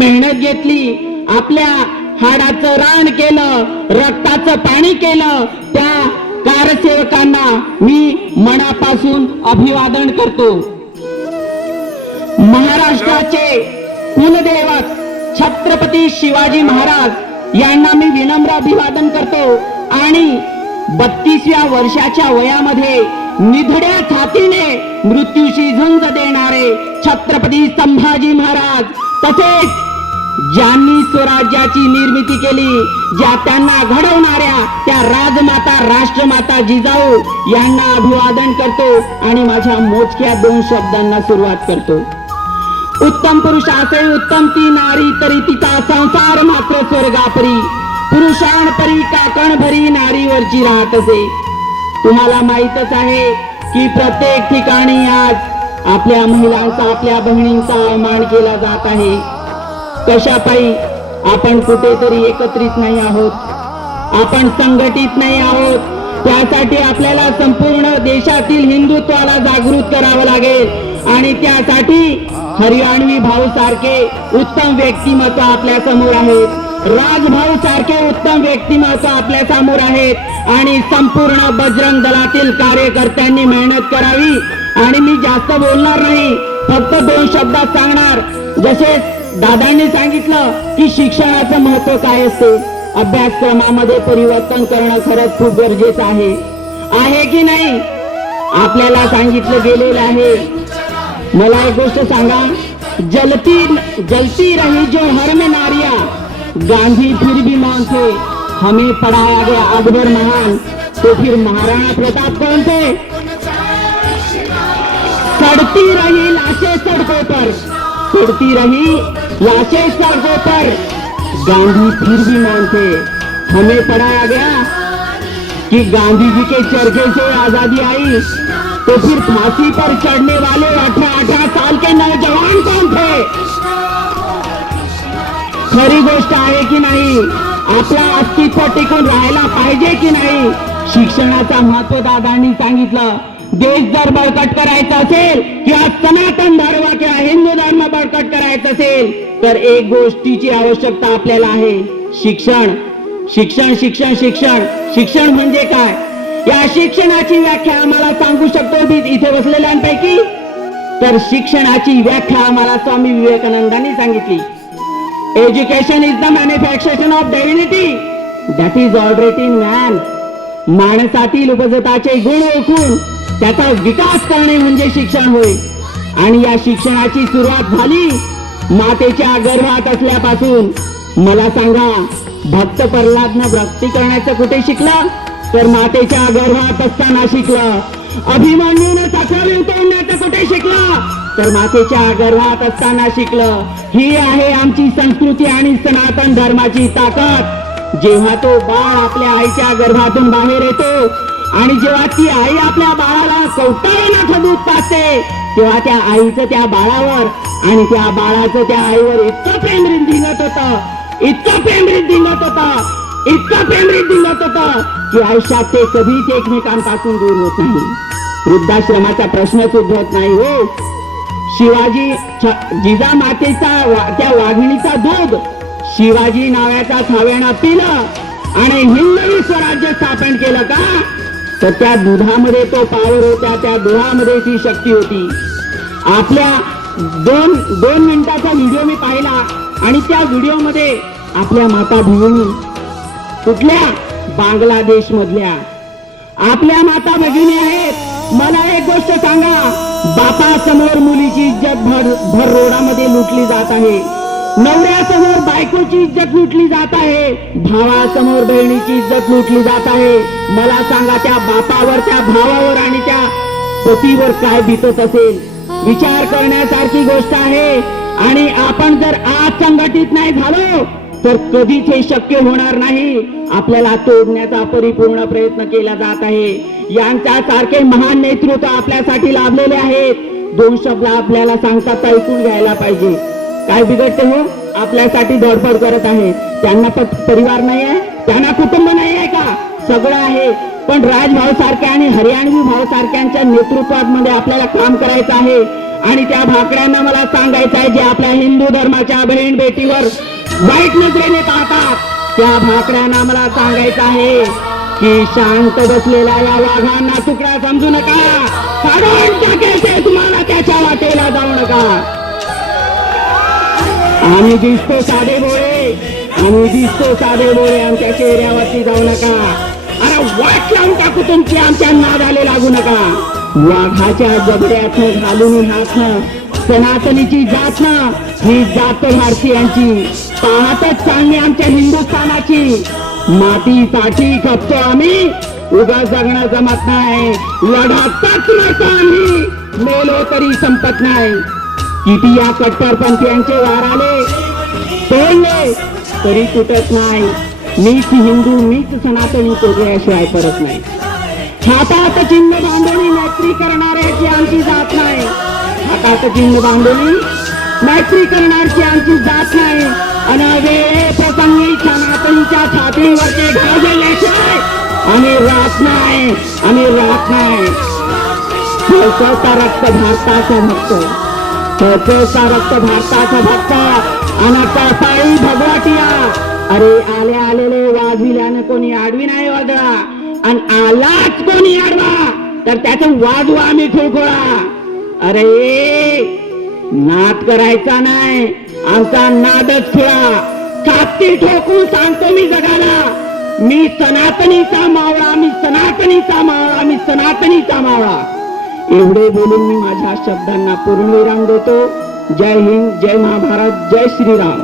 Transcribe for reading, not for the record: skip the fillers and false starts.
मेहनत घेतली, आपल्या हाडाचं रान केलं, रक्ताचं पाणी केलं, त्या कारसेवकांना मी मनापासून अभिवादन करतो. महाराष्ट्राचे कुलदैवत छत्रपती शिवाजी महाराज यांना मी विनम्र अभिवादन करतो. आणि 32व्या वर्षाच्या वयामध्ये निधड्या छातीने मृत्यूशी झुंज देणारे छत्रपती संभाजी महाराज, तसेच ज्यांनी स्वराज्याची निर्मिती केली, ज्या त्यांना घडवणाऱ्या त्या राजमाता राष्ट्रमाता जिजाऊ यांना अभिवादन करतो. आणि माझ्या मोजक्या 2 शब्दांना सुरुवात करतो. उत्तम पुरुषाचे उत्तम ती नारी, तरी तिचा संसार मात्र स्वर्गापरी. पुरुषांपरी काकण भरी नारीवरची राहत असे. तुम्हाला माहीतच आहे की प्रत्येक ठिकाणी आज आपल्या महिलांचा, आपल्या बहिणींचा अवमान केला जात आहे. कशापायी? आपण कुठेतरी एकत्रित नाही आहोत, आपण संघटित नाही आहोत. त्यासाठी आपल्याला संपूर्ण देशातील हिंदुत्वाला जागृत करावं लागेल. आणि त्यासाठी हरियाणवी भाऊ सारखे उत्तम व्यक्तिमत्व आपल्या समोर आहेत, राजभाऊ सारखे उत्तम व्यक्तिमत्व आपल्या समोर आहेत. आणि संपूर्ण बजरंग दलातील कार्यकर्त्यांनी मेहनत करावी. आणि मी जास्त बोलणार नाही, फक्त 2 शब्दात सांगणार. जसे दादांनी सांगितलं की शिक्षणाचं महत्व काय असते, अभ्यासक्रमामध्ये परिवर्तन करणं खरंच खूप गरजेचं आहे की नाही? आपल्याला सांगितलं गेलेलं आहे. मला एक गोष्ट सांगा, जलती रही जो हर में नारिया, गांधी फिर भी मौन थे, हमें पढ़ाया गया अकबर महान, तो फिर महाराणा प्रताप कौन थे? सड़ती रही लाशें सड़कों पर, सड़ती रही लाशें सड़कों पर, गांधी फिर भी मौन थे. हमें पढ़ाया गया कि गांधी जी के चरखे से आजादी आई, तो फिर फांसी पर चढ़ने वाले 18-18 साल के नौजवान कौन थे? खरी गोष्ट आहे की नाही? आपला अस्तित्व टिकून राहायला पाहिजे की नाही? शिक्षणाचा महत्व दादांनी सांगितलं. देश जर बळकट करायचा असेल किंवा सनातन धर्म किंवा हिंदू धर्म बळकट करायचा असेल तर एक गोष्टीची आवश्यकता आपल्याला आहे, शिक्षण. शिक्षण शिक्षण शिक्षण शिक्षण म्हणजे काय? या शिक्षणाची व्याख्या आम्हाला सांगू शकतो मी इथे बसलेल्यांपैकी? तर शिक्षणाची व्याख्या आम्हाला स्वामी विवेकानंदांनी सांगितली. Education is the manifestation of divinity that is already in man. माणसातील उपजताचे गुण ओळखून त्याचा विकास करणे म्हणजे शिक्षण होय. आणि या शिक्षणाची सुरुवात झाली मातेच्या गर्भात असल्यापासून. मला सांगा, भक्त प्रल्हादनं भक्ती करण्याचं कुठे शिकलं? तर मातेच्या गर्भात असताना शिकलं. अभिमन्यूनं चक्रव्यूह तोडण्याचं कुठे शिकलं? तर मातेच्या गर्भात असताना शिकलं. ही आहे आमची संस्कृती आणि सनातन धर्माची ताकद. जेव्हा तो बाळ आपल्या आईच्या गर्भातून बाहेर येतो आणि जेव्हा ती आई आपल्या बाळाला कौताळ्यानं दूध पाजते, तेव्हा त्या आईचं त्या बाळावर आणि त्या बाळाचं त्या आईवर इतकं प्रेम रिंधिंगत होतं, इतकं प्रेम रिंधिंगत होतं, इतकं प्रेम रिंधिंगत होतं की आयुष्यात ते कधीच एकमेकांपासून दूर होत नाही. वृद्धाश्रमाचा प्रश्नच उद्भवत नाही हो. शिवाजी जिजामातेचा त्या वाघिणीचा दूध शिवाजी नावाच्या थाव्यानं पिलं आणि हिंदवी स्वराज्य स्थापन केलं का? तर त्या दुधामध्ये तो पावर होता, त्या दुधामध्ये ती शक्ती होती. आपल्या 2 मिनिटाचा व्हिडिओ मी पाहिला आणि त्या व्हिडिओमध्ये आपल्या माता भगिनी कुठल्या? बांगलादेश मधल्या आपल्या माता भगिनी आहेत. मला एक गोष्ट सांगा, बापासमोर मुलीची इज्जत भर रोडामध्ये लुटली जात आहे, नवऱ्यासमोर बायकोची इज्जत लुटली जात आहे, भावासमोर बहिणीची इज्जत लुटली जात आहे. मला सांगा, त्या बापावर, त्या भावावर आणि त्या पतीवर काय बीतत असेल? विचार करण्यासारखी गोष्ट आहे. आणि आपण जर आज संघटित नाही झालो तर कधीच हे शक्य होणार नाही. आपल्याला तोडण्याचा परिपूर्ण प्रयत्न केला जात आहे. यांच्यासारखे महान नेतृत्व आपल्यासाठी लाभलेले आहेत. 2 शब्द आपल्याला सांगतात, ऐकून घ्यायला पाहिजे. काय बिघडते हो? आपल्यासाठी धडपड करत आहे. त्यांना परिवार नाही आहे, त्यांना कुटुंब नाही आहे का? सगळं आहे. पण राजभाऊ सारख्या आणि हरियाणवी भाऊ सारख्यांच्या नेतृत्वामध्ये आपल्याला काम करायचं आहे. आणि त्या भाकड्यांना मला सांगायचं आहे, जे आपल्या हिंदू धर्माच्या बहीण बेटीवर वाईट नजरेने पाहतात, त्या भाकड्यांना मला सांगायचं आहे की शांत बसलेल्या या वाघांना तुकडा समजू नका, काढून टाकायचे तुम्हाला, त्याच्या वाटेला जाऊ नका. आम्ही दिसतो साधे भोळे, आम्ही दिसतो साधे भोळे, आमच्या चेहऱ्यावरती जाऊ नका. अरे वाट लावून टाकू तुमची, आमच्या नादाले लागू नका. वाघाच्या जबड्यातनं घालून हातनं सनातनीची जातनं, ही जात भारतीयांची पाहतच चालणे आमच्या हिंदुस्थानाची. मातीसाठी खपतो आम्ही, उगा जगणं जमत नाही, लढतच नसतो आम्ही, मेलो तरी संपत नाही. किती या कट्टरपंथीयांचे वार आले, तोडले तरी तुटत नाही. मीच हिंदू, मीच सनातनी तोडल्याशिवाय परत नाही. हातात चिन्ह बांधणी मैत्री करणाऱ्याची आमची जात नाही, हातात चिन्ह बांधणी मैत्री करणारची आमची जात नाही. आणि वेळे प्रसंगी सनातनीच्या छातीवरती घाव गेल्याशिवाय आम्ही राहत नाही, आम्ही राहत नाही. ठोकवता रक्त भारताचा भक्त, ठोकवता रक्त भारताचा भक्त, आणि कसाई भगवटिया. अरे आलेले वाजविल्याने कोणी आडवी नाही वाजळा, आणि आलाच कोणी आडवा तर त्याचं वाजू आम्ही खुळखुळा. अरे नाद करायचा नाही, आमचा नादच खुळा. छाती ठोकून सांगतो मी जगाला, मी सनातनीचा मावळा, मी सनातनीचा मावळा, मी सनातनीचा मावळा. एवढे बोलून मी माझ्या शब्दांना पूर्णविराम देतो. जय हिंद, जय महाभारत, जय श्रीराम.